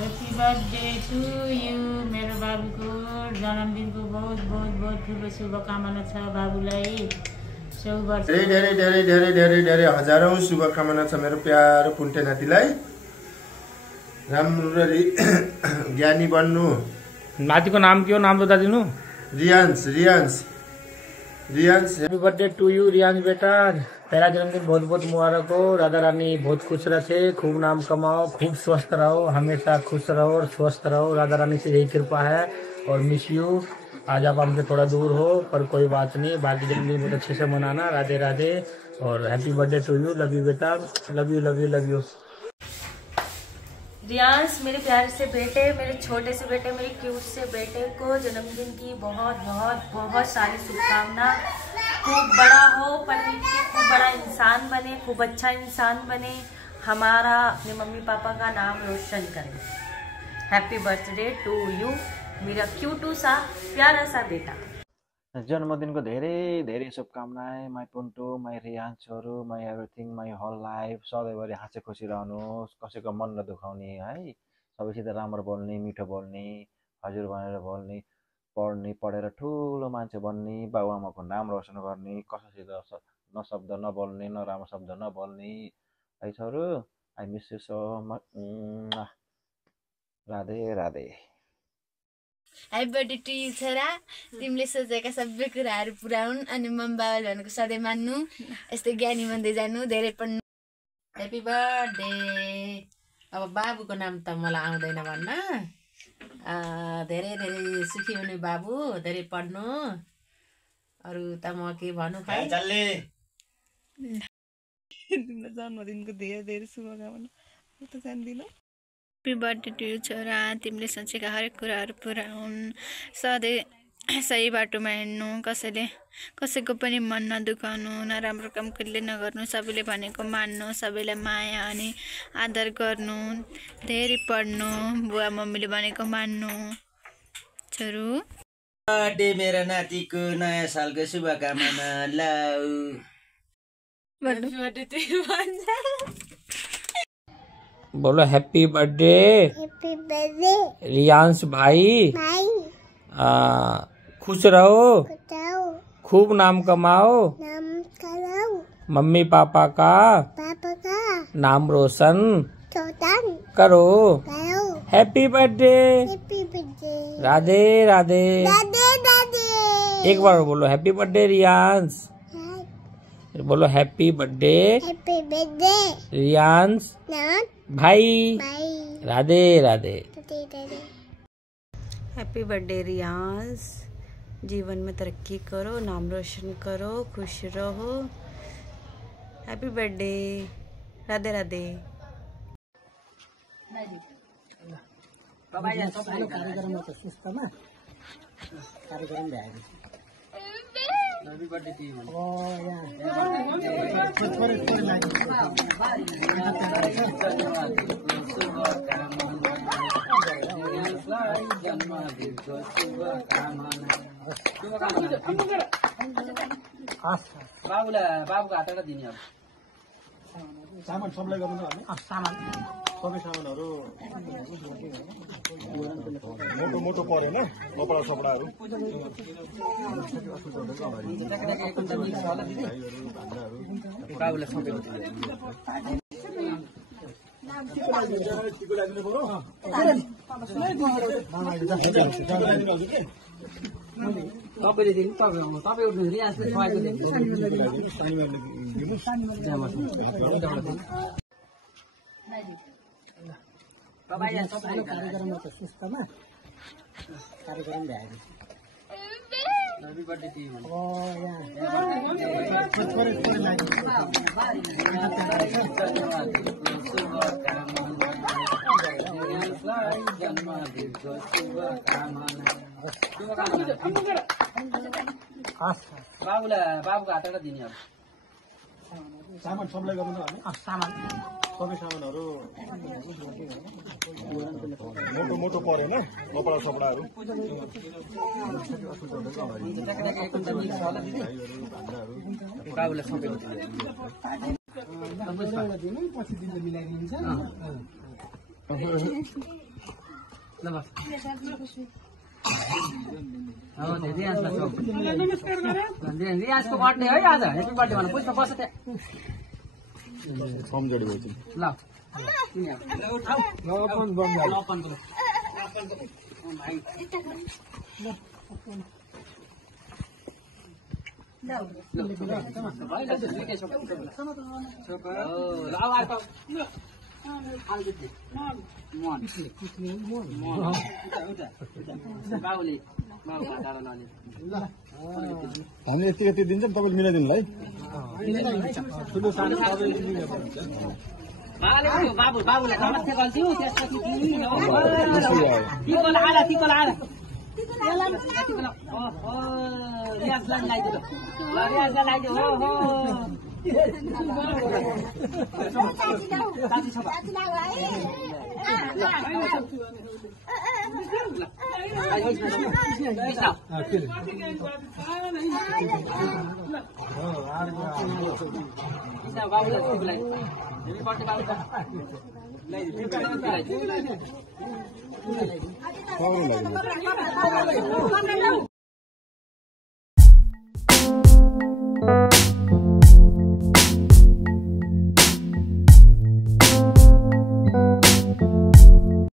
Happy birthday to you. मेरो बाबुको जन्मदिनको बहुत बहुत बहुत ठुलो शुभकामना छ बाबुलाई। धेरै धेरै धेरै धेरै धेरै हजारौं शुभकामना छ मेरो प्यारो पुन्टे नातिलाई। राम्ररी ज्ञानी बन्नु। नातिको नाम के हो? नाम बता दिनु। Riyansh. Riyansh Riyansh happy birthday to you Riyansh बेटा। तेरा जन्मदिन बहुत बहुत मुबारक हो। राधा रानी बहुत खुश रखे, खूब नाम कमाओ, खूब स्वस्थ रहो, हमेशा खुश रहो और स्वस्थ रहो। राधा रानी से यही कृपा है और मिस यू। आज आप हमसे थोड़ा दूर हो पर कोई बात नहीं, बाकी जन्मदिन बहुत अच्छे से मनाना। राधे राधे और happy birthday to you. Love you बेटा, love you love you love you. Riyansh मेरे प्यारे से बेटे, मेरे छोटे से बेटे, मेरे क्यूट से बेटे को जन्मदिन की बहुत बहुत बहुत सारी शुभकामना। खूब बड़ा हो, पढ़ लिख के खूब बड़ा इंसान बने, खूब अच्छा इंसान बने, हमारा अपने मम्मी पापा का नाम रोशन करे। हैप्पी बर्थडे टू यू मेरा क्यूटू सा प्यारा सा बेटा। जन्मदिनको धेरै धेरै शुभकामनाएँ माई पुन्टु, माई रियांशहरू, my everything, my whole life. सधैँभरि हाँसे खुसी रहनुहोस्, कसैको मन नदुखाउने है, सबैसित राम्रो बोल्ने, मिठो बोल्ने, हजुर भनेर बोल्ने, पढ्ने, पढेर ठुलो मान्छे बन्ने, बाबुआमाको नाम रोशन गर्ने, कसैसित नशब्द नबोल्ने, नराम्रो शब्द नबोल्ने है छोरो। I miss you so much. Radhe Radhe. Happy birthday to you छोरा। तिमीले सोचेका सबै कुराहरू पुरा हुन् अनि मम्मी बाबाले भनेको सधैँ मान्नु, यस्तै ज्ञानी बन्दै जानु, धेरै पढ्नु। Happy birthday. अब बाबुको नाम त मलाई आउँदैन भन्न। धेरै धेरै सुखी हुने बाबु, धेरै पढ्नु। अरू त म के भन्नु खै। जन्मदिनको धेरै धेरै शुभकामना। म त जान्दिनँ। ह्याप्पी बर्थडे टु यू छोरा। तिमीले सोचेका हरेक कुराहरू पुरा हुन्, सधैँ सही बाटोमा हिँड्नु, कसैको पनि मन नदुखाउनु, नराम्रो काम कहिले नगर्नु, सबैले भनेको मान्नु, सबैलाई माया अनि आदर गर्नु, धेरै पढ्नु, बुवा मम्मीले भनेको मान्नु छोरू। बर्थडे मेरो नातिको नयाँ सालको शुभकामना। लाउ ह्याप्पी बर्थडे टु यू भन्छ। बोलो happy birthday. Happy birthday Riyansh भाई। खुश रहो, खूब नाम कमाओ, मम्मी पापा का नाम रोशन करो। Happy birthday. राधे राधे। एक बार बोलो हैप्पी बर्थडे रियांश। बोलो हैप्पी बर्थडे रियांश भाई। राधे राधे। Happy birthday Riyansh. जीवन में तरक्की करो, नाम रोशन करो, खुश रहो। Happy birthday. Radhe Radhe. Happy birthday to you. जन्मदिनको शुभकामना। बाबुको हातबाट दिने अब सामान सबलाई गर्नु भने सामान सबै सामानहरू मोटो मोटो परेन, कपडा सपडाहरू बाबुलाई सबै तपाईँले दिनु, तपाईँ उठ्नु रियाजले खुवाएको दिनु। कार्यक्रममा त सुस्तमा कार्यक्रम भ्याएको। Happy birthday to you. जन्मदिनको शुभकामना। बाबुको हातबाट दिने अब सामान सबलाई गर्नु भने सामान सबै सामानहरू मोटो मोटो परेन, कपडा सपडाहरू बाबुलाई सबै पछि दिन मिलाइदिन्छ। रियाजको बर्थडे है आज हेप्पी बर्थडे भन्नु पुष्प बस त्यहाँ कम जोडी भयो ल हामीले यति यति दिन्छ तपाईँले मिलाइदिनु है बाबुलाई नमस्ते गर्छु त्यसपछि तिमीको आला रियाजलाई लगाइदिनु रियाजलाई लगाइदिनु हो बाबुलाई